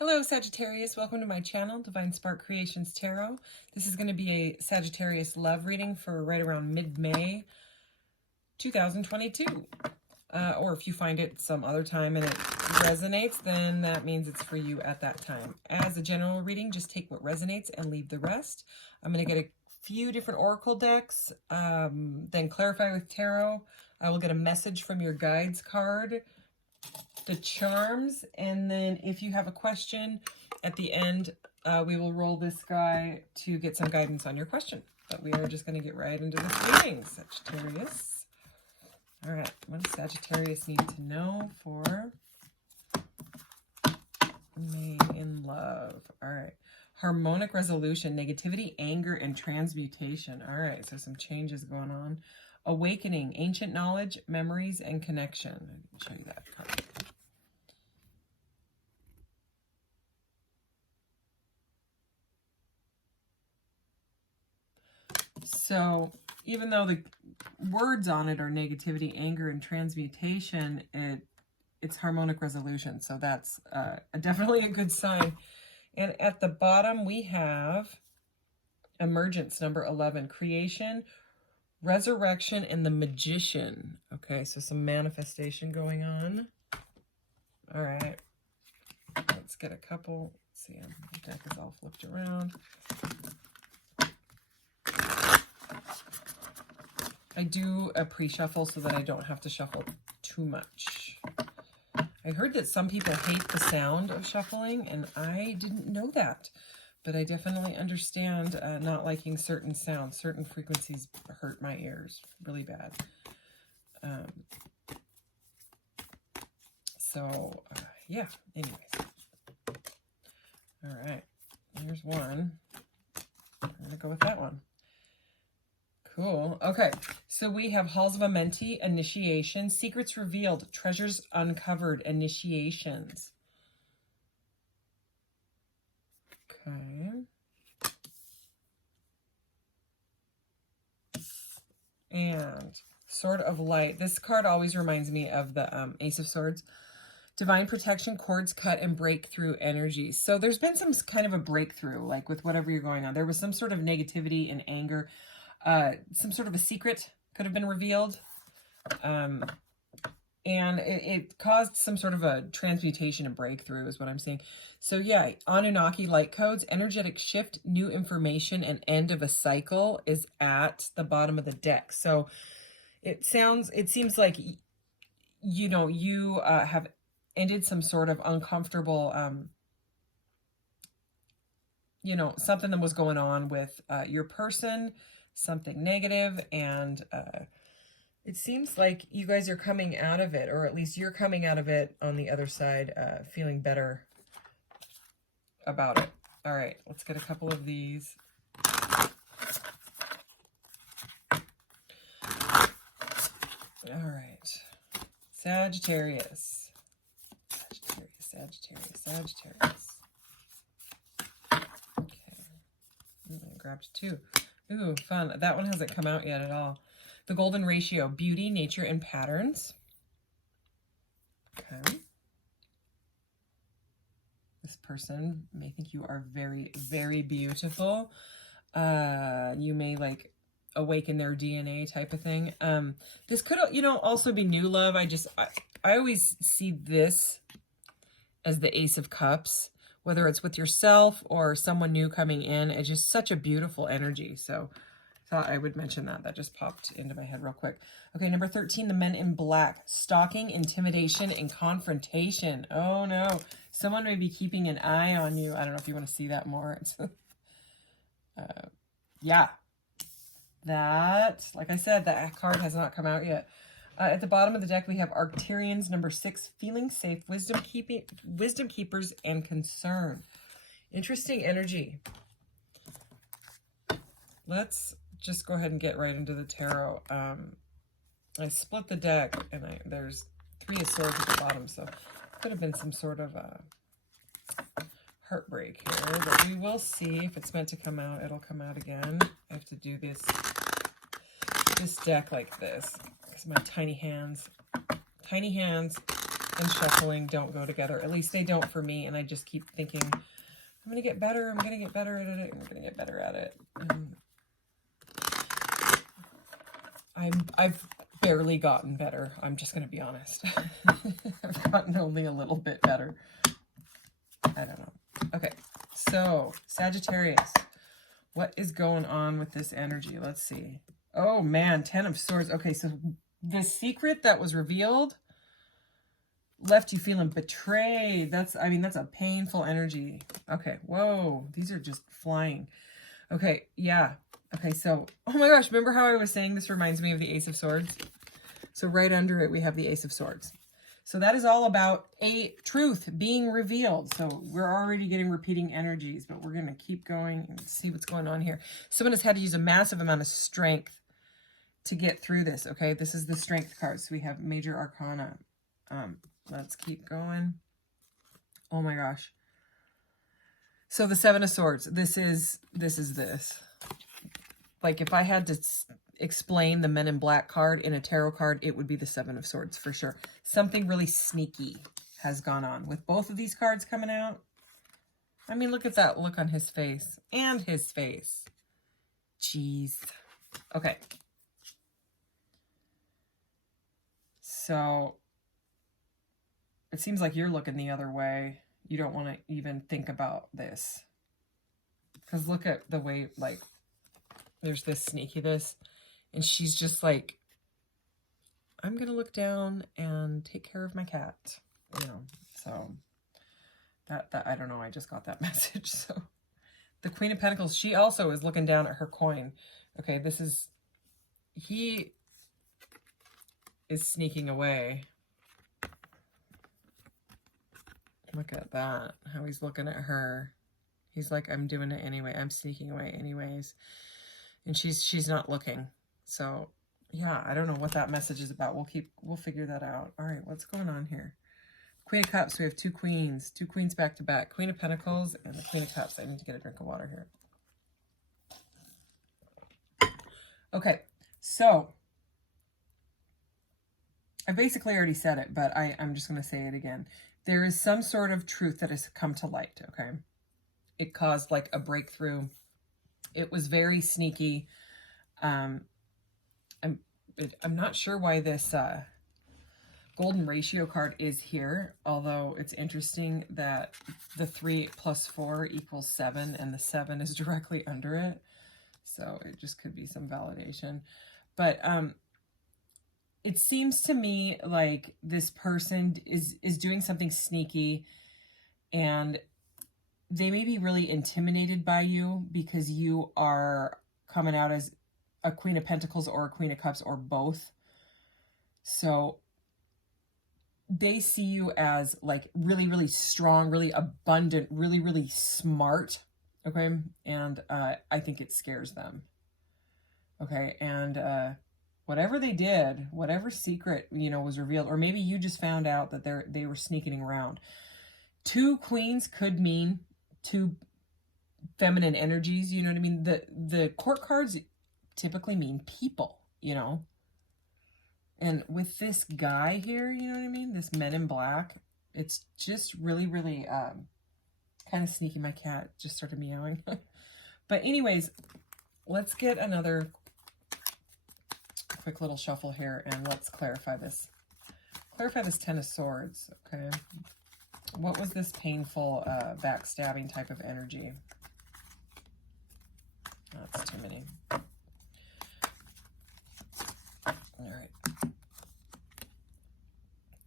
Hello Sagittarius, welcome to my channel, Divine Spark Creations Tarot. This is going to be a Sagittarius love reading for right around mid-May 2022. Or if you find it some other time and it resonates, then that means it's for you at that time. As a general reading, just take what resonates and leave the rest. I'm going to get a few different oracle decks, then clarify with tarot. I will get a message from your guides card, the charms, and then if you have a question at the end, we will roll this guy to get some guidance on your question. But we are just going to get right into this reading, Sagittarius. All right, what does Sagittarius need to know for May in love? All right, harmonic resolution, negativity, anger, and transmutation. All right, so some changes going on. Awakening, ancient knowledge, memories, and connection. I'll show you that card. So even though the words on it are negativity, anger, and transmutation, it's harmonic resolution. So that's definitely a good sign. And at the bottom, we have emergence, number 11, creation, resurrection, and the magician. Okay, so some manifestation going on. All right. Let's get a couple. Let's see, the deck is all flipped around. I do a pre-shuffle so that I don't have to shuffle too much. I heard that some people hate the sound of shuffling, and I didn't know that. But I definitely understand not liking certain sounds. Certain frequencies hurt my ears really bad. Yeah, anyways. All right, here's one. I'm going to go with that one. Cool. Okay, so we have Halls of Amenti, initiation, secrets revealed, treasures uncovered, initiations. Okay. And Sword of Light. This card always reminds me of the Ace of Swords. Divine protection, cords cut, and breakthrough energy. So there's been some kind of a breakthrough, like with whatever you're going on. There was some sort of negativity and anger. Some sort of a secret could have been revealed. And it caused some sort of a transmutation and breakthrough is what I'm seeing. So yeah, Anunnaki light codes, energetic shift, new information, and end of a cycle is at the bottom of the deck. So it seems like, you know, you have ended some sort of uncomfortable, you know, something that was going on with your person, something negative, and it seems like you guys are coming out of it, or at least you're coming out of it on the other side, feeling better about it. All right, let's get a couple of these. All right, Sagittarius. Sagittarius. Okay, I grabbed two. Ooh, fun. That one hasn't come out yet at all. The Golden Ratio, beauty, nature, and patterns. Okay. This person may think you are very, very beautiful. You may like awaken their DNA type of thing. This could, you know, also be new love. I always see this as the Ace of Cups, whether it's with yourself or someone new coming in. It's just such a beautiful energy. So I thought I would mention that. That just popped into my head real quick. Okay, number 13, the Men in Black. Stalking, intimidation, and confrontation. Oh no. Someone may be keeping an eye on you. I don't know if you want to see that more. It's, yeah. That, like I said, that card has not come out yet. At the bottom of the deck, we have Arcturians, number 6, feeling safe, wisdom keepers, and concern. Interesting energy. Let's just go ahead and get right into the tarot. I split the deck, and there's 3 of Swords at the bottom, so could have been some sort of heartbreak here, but we will see if it's meant to come out. It'll come out again. I have to do this deck like this because my tiny hands. and shuffling don't go together. At least they don't for me. And I just keep thinking, I'm going to get better. I'm going to get better at it. I'm going to get better at it. I've barely gotten better. I'm just going to be honest. I've gotten only a little bit better. I don't know. Okay. So Sagittarius, what is going on with this energy? Let's see. Oh man, 10 of Swords. Okay, so the secret that was revealed left you feeling betrayed. That's a painful energy. Okay, whoa, these are just flying. Okay, yeah. Okay, so, oh my gosh, remember how I was saying this reminds me of the Ace of Swords? So right under it, we have the Ace of Swords. So that is all about a truth being revealed. So we're already getting repeating energies, but we're going to keep going and see what's going on here. Someone has had to use a massive amount of strength to get through this, okay? This is the Strength card. So we have Major Arcana. Let's keep going. Oh my gosh. So the Seven of Swords. This is this. Like if I had to explain the Men in Black card in a tarot card, it would be the Seven of Swords for sure. Something really sneaky has gone on with both of these cards coming out. I mean, look at that look on his face and his face. Jeez. Okay. So it seems like you're looking the other way. You don't want to even think about this. Because look at the way, like, there's this sneakiness. And she's just like, I'm going to look down and take care of my cat. You know, so that I don't know. I just got that message. So the Queen of Pentacles, she also is looking down at her coin. Okay, he is sneaking away. Look at that, how he's looking at her. He's like, I'm doing it anyway. I'm sneaking away anyways. And she's not looking. So yeah, I don't know what that message is about. We'll figure that out. All right, what's going on here? Queen of Cups, we have two queens back to back. Queen of Pentacles and the Queen of Cups. I need to get a drink of water here. Okay, so I basically already said it, but I'm just going to say it again. There is some sort of truth that has come to light, okay? It caused like a breakthrough. It was very sneaky. I'm not sure why this golden ratio card is here, although it's interesting that the 3 + 4 = 7, and the 7 is directly under it. So it just could be some validation. But it seems to me like this person is doing something sneaky, and they may be really intimidated by you because you are coming out as a Queen of Pentacles or a Queen of Cups or both. So they see you as like really, really strong, really abundant, really, really smart. Okay. And I think it scares them. Okay. And whatever they did, whatever secret, you know, was revealed, or maybe you just found out that they were sneaking around. 2 queens could mean 2 feminine energies, you know what I mean? The court cards typically mean people, you know? And with this guy here, you know what I mean? This Men in Black, it's just really, really kind of sneaky. My cat just started meowing. But anyways, let's get another quick little shuffle here and let's clarify this. Clarify this 10 of Swords, okay? What was this painful backstabbing type of energy? That's too many. All right.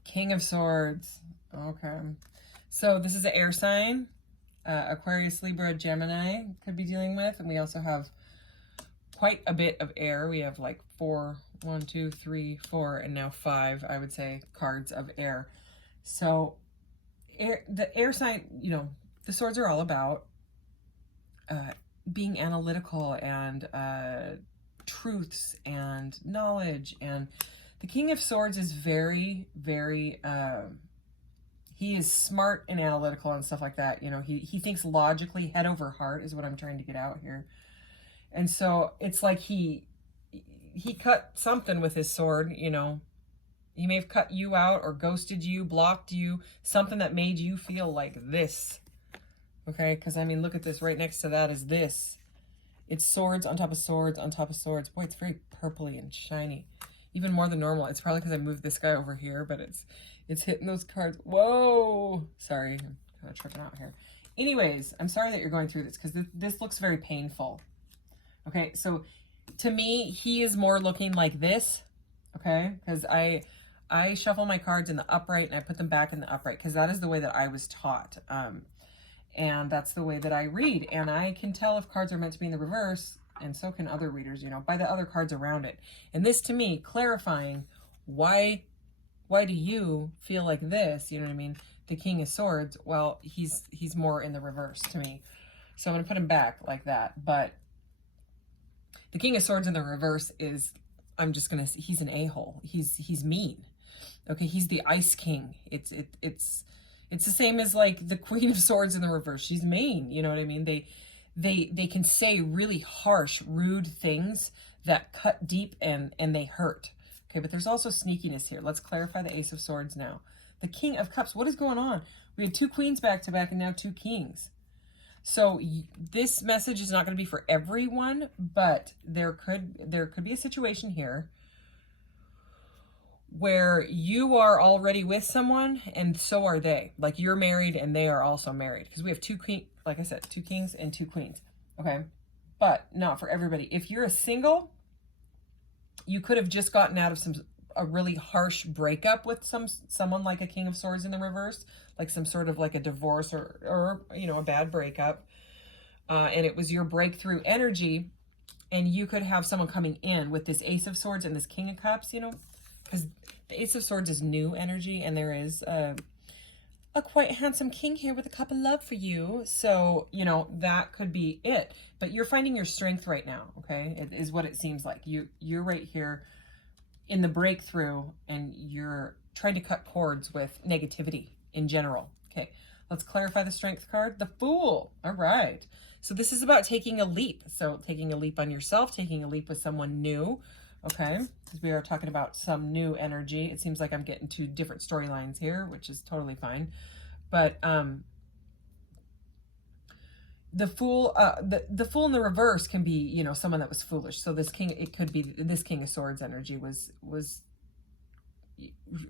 King of Swords. Okay. So this is an air sign. Aquarius, Libra, Gemini could be dealing with. And we also have quite a bit of air. We have like 4, 1, 2, 3, 4, and now 5, I would say, cards of air. So the air sign, you know, the swords are all about being analytical and truths and knowledge. And the King of Swords is very, very, he is smart and analytical and stuff like that. You know, he thinks logically, head over heart is what I'm trying to get out here. And so it's like he cut something with his sword, you know, He may have cut you out or ghosted you, blocked you, something that made you feel like this. Okay, because I mean, look at this. Right next to that is this. It's swords on top of swords on top of swords. Boy, it's very purpley and shiny. Even more than normal. It's probably because I moved this guy over here, but it's hitting those cards. Whoa! Sorry, I'm kind of tripping out here. Anyways, I'm sorry that you're going through this because this looks very painful. Okay, so to me, he is more looking like this. Okay, because I shuffle my cards in the upright and I put them back in the upright because that is the way that I was taught. And that's the way that I read. And I can tell if cards are meant to be in the reverse, and so can other readers, you know, by the other cards around it. And this, to me, clarifying why do you feel like this? You know what I mean? The King of Swords, well, he's more in the reverse to me. So I'm going to put him back like that. But the King of Swords in the reverse is, I'm just going to, he's an a-hole. He's mean. Okay, he's the Ice King. It's the same as like the Queen of Swords in the reverse. She's mean, you know what I mean? They can say really harsh, rude things that cut deep and they hurt. Okay, but there's also sneakiness here. Let's clarify the Ace of Swords now. The King of Cups, what is going on? We had 2 queens back to back and now 2 kings. So this message is not going to be for everyone, but there could be a situation here where you are already with someone and so are they. Like you're married and they are also married. Because we have 2 queens, like I said, 2 kings and 2 queens. Okay, but not for everybody. If you're a single, you could have just gotten out of a really harsh breakup with someone like a King of Swords in the reverse, like some sort of like a divorce or you know, a bad breakup. And it was your breakthrough energy, and you could have someone coming in with this Ace of Swords and this King of Cups, you know, because the Ace of Swords is new energy, and there is a quite handsome king here with a cup of love for you. So, you know, that could be it. But you're finding your strength right now, okay? It is what it seems like. You're right here in the breakthrough, and you're trying to cut cords with negativity in general. Okay, let's clarify the strength card. The Fool. All right. So this is about taking a leap. So taking a leap on yourself, taking a leap with someone new. Okay, because we are talking about some new energy. It seems like I'm getting 2 different storylines here, which is totally fine. But the Fool, the Fool in the reverse can be, you know, someone that was foolish. So this king, it could be this King of Swords energy was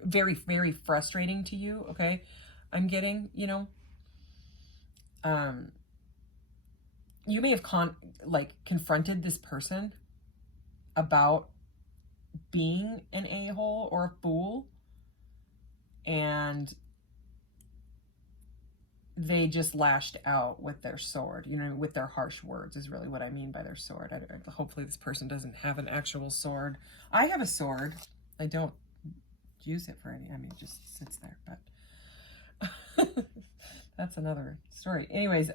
very, very frustrating to you. Okay, I'm getting, you know, you may have confronted this person about being an a-hole or a fool, and they just lashed out with their sword, you know, with their harsh words is really what I mean by their sword. Hopefully this person doesn't have an actual sword. I have a sword. I don't use it for any, I mean, it just sits there, but that's another story. Anyways,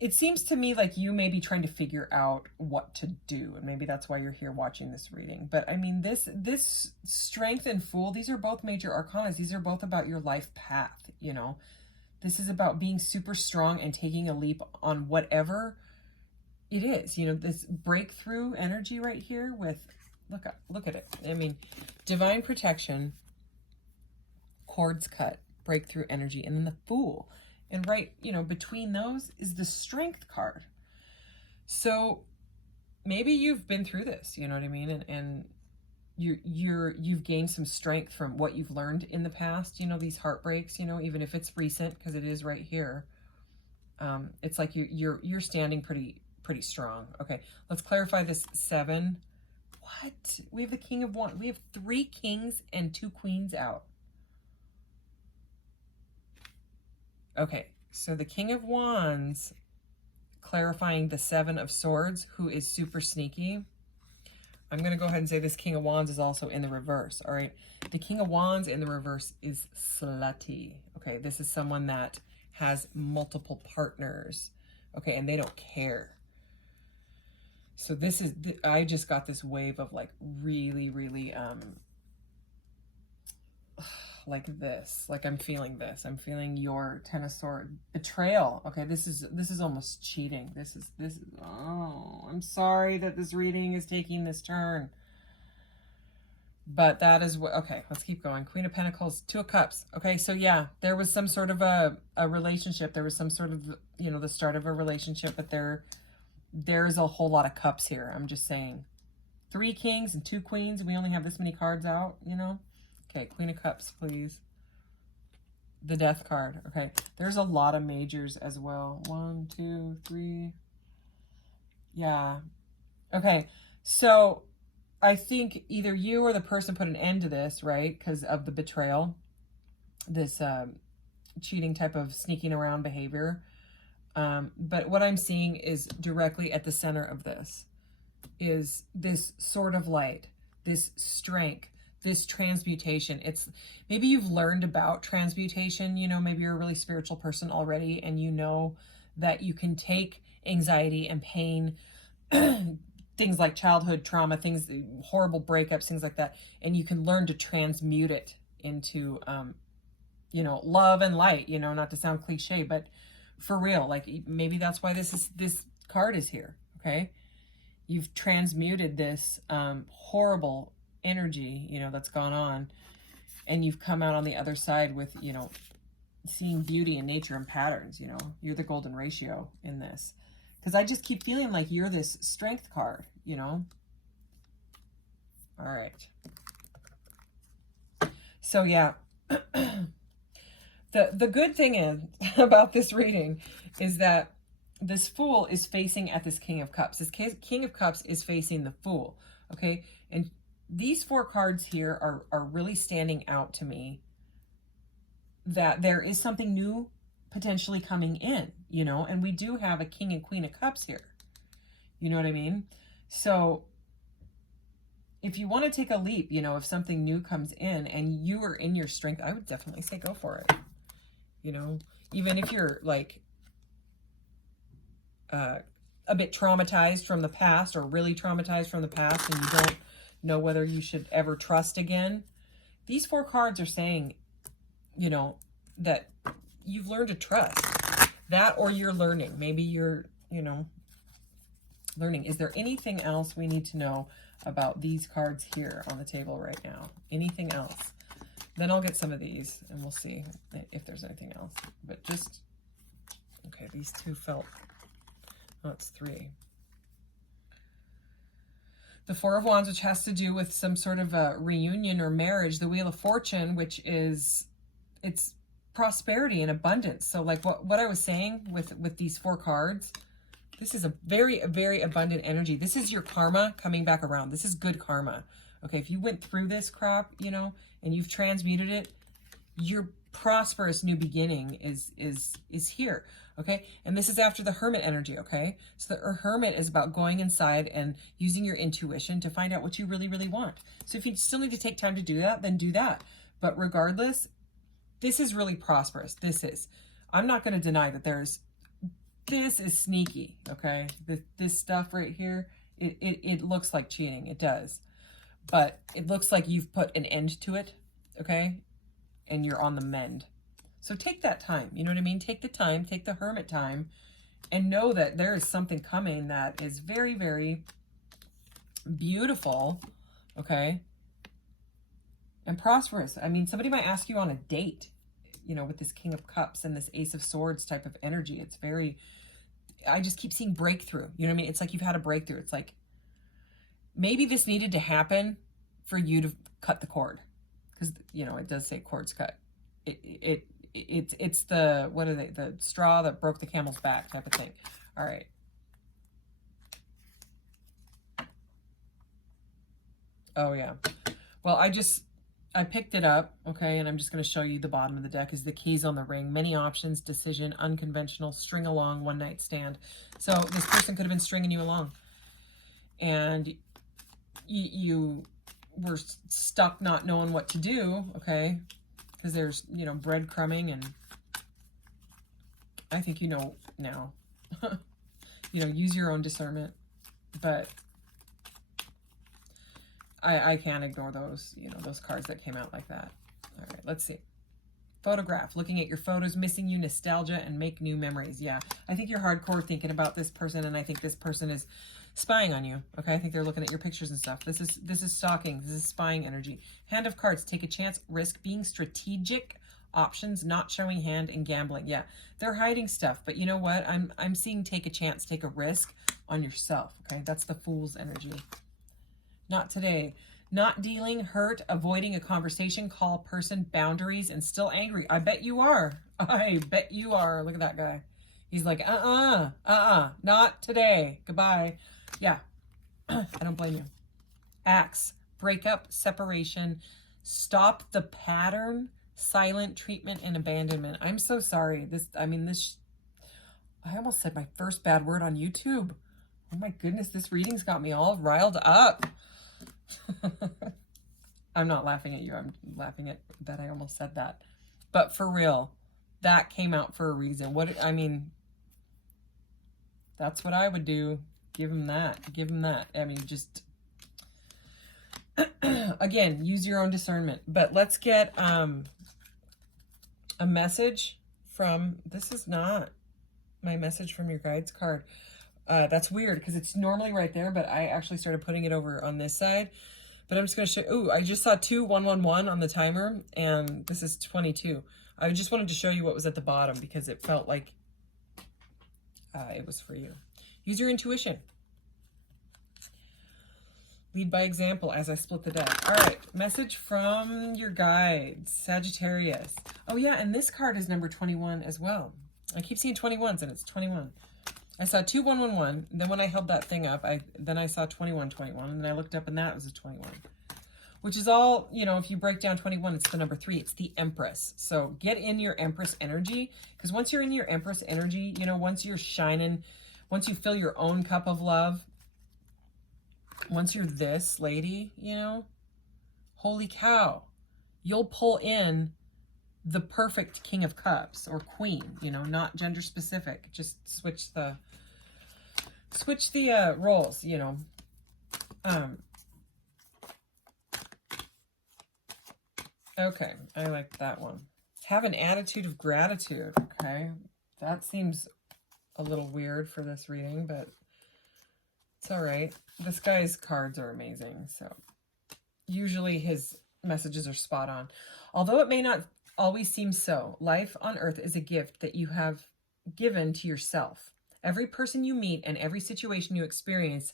it seems to me like you may be trying to figure out what to do, and maybe that's why you're here watching this reading. But I mean, this Strength and Fool, these are both major arcanas. These are both about your life path, you know. This is about being super strong and taking a leap on whatever it is. You know, this breakthrough energy right here with, look at it. I mean, divine protection, cords cut, breakthrough energy, and then the Fool. And right, you know, between those is the Strength card. So maybe you've been through this, you know what I mean? And you've gained some strength from what you've learned in the past, you know, these heartbreaks, you know, even if it's recent, because it is right here. It's like you're standing pretty strong. Okay, let's clarify this 7. What? We have the King of Wands. We have 3 kings and 2 queens out. Okay, so the King of Wands, clarifying the 7 of Swords, who is super sneaky. I'm going to go ahead and say this King of Wands is also in the reverse, all right? The King of Wands in the reverse is slutty. Okay, this is someone that has multiple partners, okay, and they don't care. So this is, I just got this wave of like really, really, like this, like I'm feeling this. I'm feeling your Ten of Swords. Betrayal. Okay, this is almost cheating. This is, oh, I'm sorry that this reading is taking this turn. But that is what, okay, let's keep going. Queen of Pentacles, Two of Cups. Okay, so yeah, there was some sort of a relationship. There was some sort of, you know, the start of a relationship, but there's a whole lot of cups here. I'm just saying. 3 kings and 2 queens. We only have this many cards out, you know? Okay, Queen of Cups, please. The Death card. Okay, there's a lot of majors as well. 1, 2, 3. Yeah. Okay, so I think either you or the person put an end to this, right? Because of the betrayal. This cheating type of sneaking around behavior. But what I'm seeing is directly at the center of this is this sort of light, this strength, this transmutation. It's maybe you've learned about transmutation, you know, maybe you're a really spiritual person already and you know that you can take anxiety and pain, things like childhood trauma, things, horrible breakups, things like that, and you can learn to transmute it into, you know, love and light, you know, not to sound cliche, but for real, like maybe that's why this card is here, okay? You've transmuted this horrible energy, you know, that's gone on, and you've come out on the other side with, you know, seeing beauty in nature and patterns, you know. You're the golden ratio in this. Because I just keep feeling like you're this strength card, you know. All right. So, yeah. The good thing is about this reading is that this Fool is facing at this King of Cups. This King of Cups is facing the Fool, okay? And these 4 cards here are really standing out to me, that there is something new potentially coming in, you know? And we do have a King and Queen of Cups here. You know what I mean? So if you want to take a leap, you know, if something new comes in and you are in your strength, I would definitely say go for it. You know, even if you're like a bit traumatized from the past, or really traumatized from the past, and you don't know whether you should ever trust again. These 4 cards are saying, you know, that you've learned to trust. That, or you're learning. Maybe you're, you know, learning. Is there anything else we need to know about these cards here on the table right now? Anything else? Then I'll get some of these and we'll see if there's anything else. But just, okay, these 2 felt, oh, it's 3. The 4 of Wands, which has to do with some sort of a reunion or marriage. The Wheel of Fortune, which is, it's prosperity and abundance. So like what I was saying with these 4 cards, this is a very abundant energy. This is your karma coming back around. This is good karma. Okay, if you went through this crap, you know, and you've transmuted it, your prosperous new beginning is here. Okay, and this is after the Hermit energy. Okay, so the Hermit is about going inside and using your intuition to find out what you really want. So if you still need to take time to do that, then do that. But regardless, this is really prosperous. This is, I'm not going to deny that this is sneaky. Okay, this stuff right here, it looks like cheating. It does. But it looks like you've put an end to it, okay? And you're on the mend. So take that time, you know what I mean? Take the time, take the Hermit time, and know that there is something coming that is very beautiful, okay? And prosperous. I mean, somebody might ask you on a date, you know, with this King of Cups and this Ace of Swords type of energy. It's very, I just keep seeing breakthrough. You know what I mean? It's like you've had a breakthrough. It's like, maybe this needed to happen for you to cut the cord, because, you know, it does say cords cut. It's the, what are they? The straw that broke the camel's back type of thing. All right. Oh yeah. Well, I picked it up, okay, and I'm just going to show you the bottom of the deck is the keys on the ring. Many options, decision, unconventional, string along, one night stand. So this person could have been stringing you along, and you were stuck not knowing what to do, okay, because there's, you know, breadcrumbing, and I think you know now. You know, use your own discernment, but I can't ignore those, you know, those cards that came out like that. All right, let's see. Photograph, looking at your photos, missing you, nostalgia, and make new memories. Yeah, I think you're hardcore thinking about this person, and I think this person is spying on you. Okay, I think they're looking at your pictures and stuff. This is stalking. This is spying energy. Hand of cards, take a chance, risk, being strategic, options, not showing hand, and gambling. Yeah, they're hiding stuff, but you know what? I'm seeing take a chance, take a risk on yourself. Okay, that's the Fool's energy. Not today. Not dealing, hurt, avoiding a conversation, call, person, boundaries, and still angry. I bet you are. I bet you are. Look at that guy. He's like, not today. Goodbye. Yeah, I don't blame you. Acts, breakup, separation, stop the pattern, silent treatment, and abandonment. I'm so sorry. I almost said my first bad word on YouTube. Oh my goodness, this reading's got me all riled up. I'm not laughing at you. I'm laughing at that I almost said that. But for real, that came out for a reason. That's what I would do. Give him that. Give him that. I mean, just again, use your own discernment. But let's get a message from, this is not my message from your guides card. That's weird because it's normally right there, but I actually started putting it over on this side. But I'm just going to show, ooh, I just saw 2111 on the timer, and this is 22. I just wanted to show you what was at the bottom because it felt like it was for you. Use your intuition. Lead by example as I split the deck. All right, message from your guides, Sagittarius. Oh yeah, and this card is number 21 as well. I keep seeing 21s and it's 21. I saw 2111. Then when I held that thing up, then I saw 2121, and then I looked up and that was a 21. Which is all, you know, if you break down 21, it's the number 3. It's the Empress. So get in your Empress energy, because once you're in your Empress energy, you know, once you're shining, once you fill your own cup of love, once you're this lady, you know, holy cow, you'll pull in the perfect King of Cups or Queen, you know, not gender specific. Just switch the roles, you know. Okay, I like that one. Have an attitude of gratitude. Okay, that seems a little weird for this reading, but it's all right. This guy's cards are amazing, so usually his messages are spot on. Although it may not always seem so, life on earth is a gift that you have given to yourself. Every person you meet and every situation you experience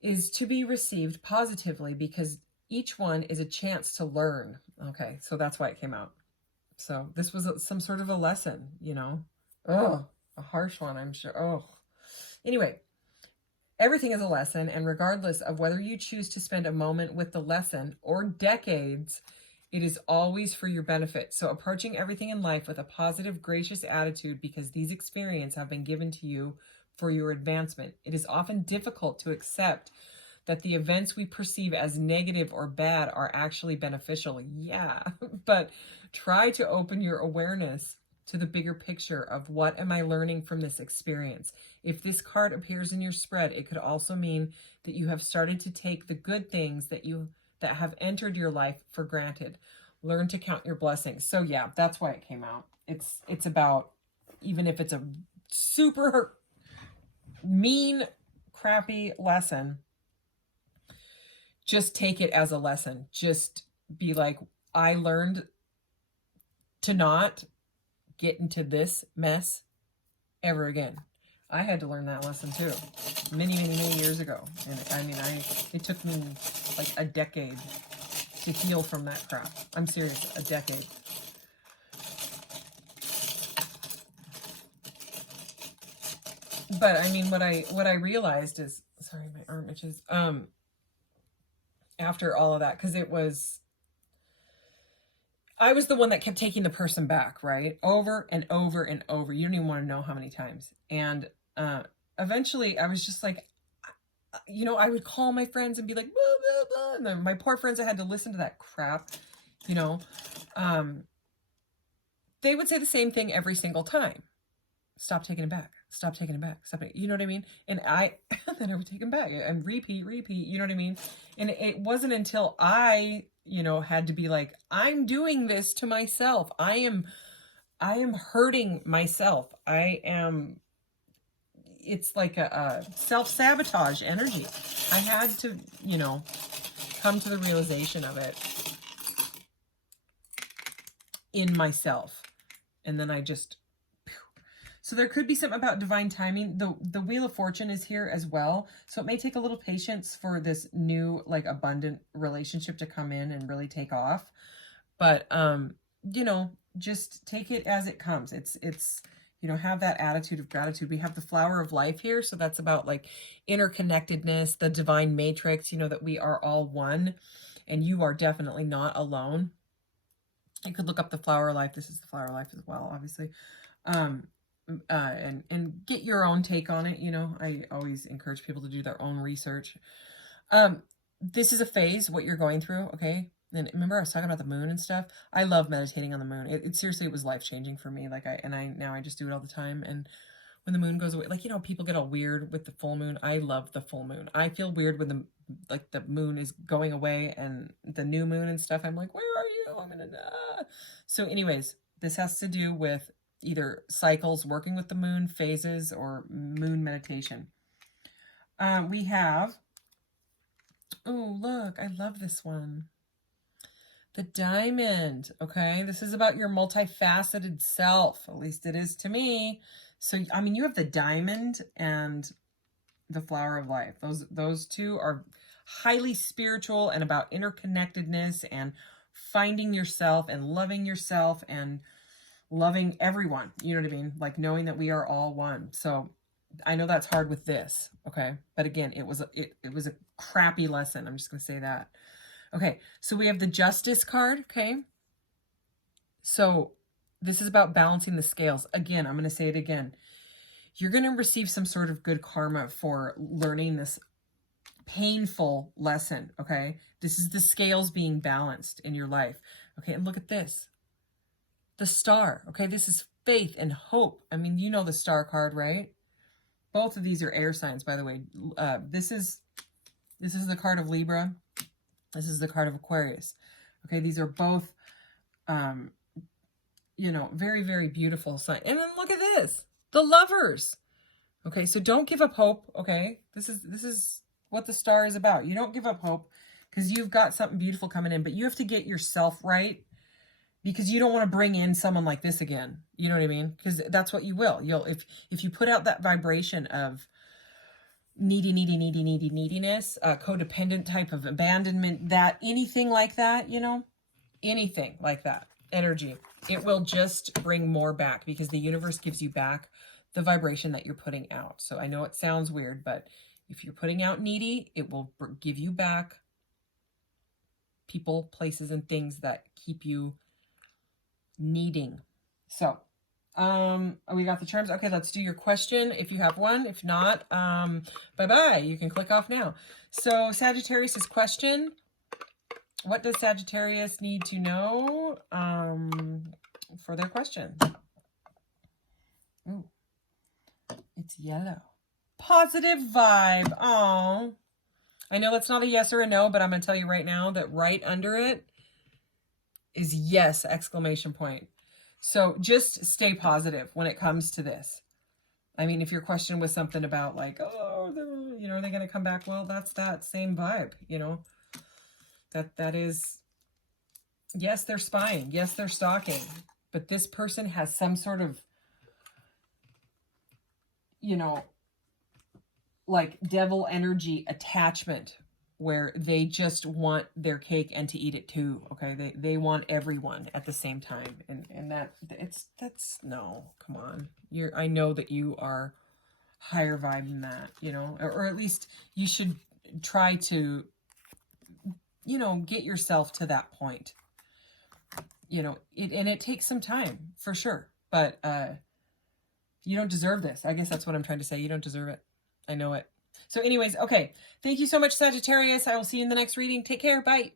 is to be received positively because each one is a chance to learn. Okay, so that's why it came out. So this was some sort of a lesson, you know. Oh, a harsh one, I'm sure. Oh, anyway, everything is a lesson, and regardless of whether you choose to spend a moment with the lesson or decades, it is always for your benefit. So approaching everything in life with a positive, gracious attitude because these experiences have been given to you for your advancement. It is often difficult to accept that the events we perceive as negative or bad are actually beneficial. Yeah, but try to open your awareness to the bigger picture of what am I learning from this experience. If this card appears in your spread, it could also mean that you have started to take the good things that have entered your life for granted. Learn to count your blessings. So yeah, that's why it came out. It's about, even if it's a super mean, crappy lesson, just take it as a lesson. Just be like, I learned to not get into this mess ever again. I had to learn that lesson too, many, many, many years ago. And I mean, it took me like a decade to heal from that crap. I'm serious, a decade. But I mean, what I realized is, sorry, my arm itches. After all of that, because I was the one that kept taking the person back, right? Over and over and over. You don't even want to know how many times. And eventually I was just like, you know, I would call my friends and be like, blah, blah, blah. And then my poor friends that had to listen to that crap, you know, they would say the same thing every single time. Stop taking it back. Stop taking it back. Stop it. You know what I mean? And then I would take them back and repeat, you know what I mean? And it wasn't until I you know, had to be like, I'm doing this to myself. I am hurting myself. It's like a self-sabotage energy. I had to, you know, come to the realization of it in myself. And then I just, so there could be something about divine timing. The Wheel of Fortune is here as well. So it may take a little patience for this new, like, abundant relationship to come in and really take off. But, you know, just take it as it comes. It's, you know, have that attitude of gratitude. We have the Flower of Life here. So that's about like interconnectedness, the divine matrix, you know, that we are all one, and you are definitely not alone. You could look up the Flower of Life. This is the Flower of Life as well, obviously. And get your own take on it. You know, I always encourage people to do their own research. This is a phase, what you're going through. Okay. And remember I was talking about the moon and stuff. I love meditating on the moon. It seriously, it was life-changing for me. Like now I just do it all the time. And when the moon goes away, like, you know, people get all weird with the full moon. I love the full moon. I feel weird when the moon is going away and the new moon and stuff. I'm like, where are you? I'm gonna die. So anyways, this has to do with either cycles, working with the moon, phases, or moon meditation. We have, oh, look, I love this one. The Diamond, okay? This is about your multifaceted self. At least it is to me. So, I mean, you have the Diamond and the Flower of Life. Those two are highly spiritual and about interconnectedness and finding yourself and loving everyone. You know what I mean? Like knowing that we are all one. So I know that's hard with this, okay? But again, it was a crappy lesson. I'm just going to say that. Okay, so we have the Justice card, okay? So this is about balancing the scales. Again, I'm going to say it again. You're going to receive some sort of good karma for learning this painful lesson, okay? This is the scales being balanced in your life. Okay, and look at this. The Star, okay? This is faith and hope. I mean, you know the Star card, right? Both of these are air signs, by the way. This is the card of Libra. This is the card of Aquarius. Okay, these are both, you know, very, very beautiful signs. And then look at this, the Lovers. Okay, so don't give up hope, okay? This is what the Star is about. You don't give up hope because you've got something beautiful coming in, but you have to get yourself right because you don't want to bring in someone like this again. You know what I mean? Because that's what you will. If you put out that vibration of neediness, codependent type of abandonment, that anything like that, you know, anything like that energy, it will just bring more back because the universe gives you back the vibration that you're putting out. So I know it sounds weird, but if you're putting out needy, it will give you back people, places, and things that keep you needing. So we got the charms. Okay, let's do your question if you have one. If not, bye-bye. You can click off now. So Sagittarius's question. What does Sagittarius need to know for their question? Ooh, it's yellow. Positive vibe. Oh, I know that's not a yes or a no, but I'm going to tell you right now that right under it is yes, exclamation point. So just stay positive when it comes to this. I mean, if your question was something about like, oh, you know, are they going to come back? Well, that's that same vibe, you know, that is, yes, they're spying. Yes, they're stalking, but this person has some sort of, you know, like devil energy attachment where they just want their cake and to eat it too. Okay. They want everyone at the same time. And that's no, come on. I know that you are higher vibe than that, you know, or at least you should try to, you know, get yourself to that point, you know, and it takes some time for sure, but, you don't deserve this. I guess that's what I'm trying to say. You don't deserve it. I know it. So anyways, okay. Thank you so much, Sagittarius. I will see you in the next reading. Take care. Bye.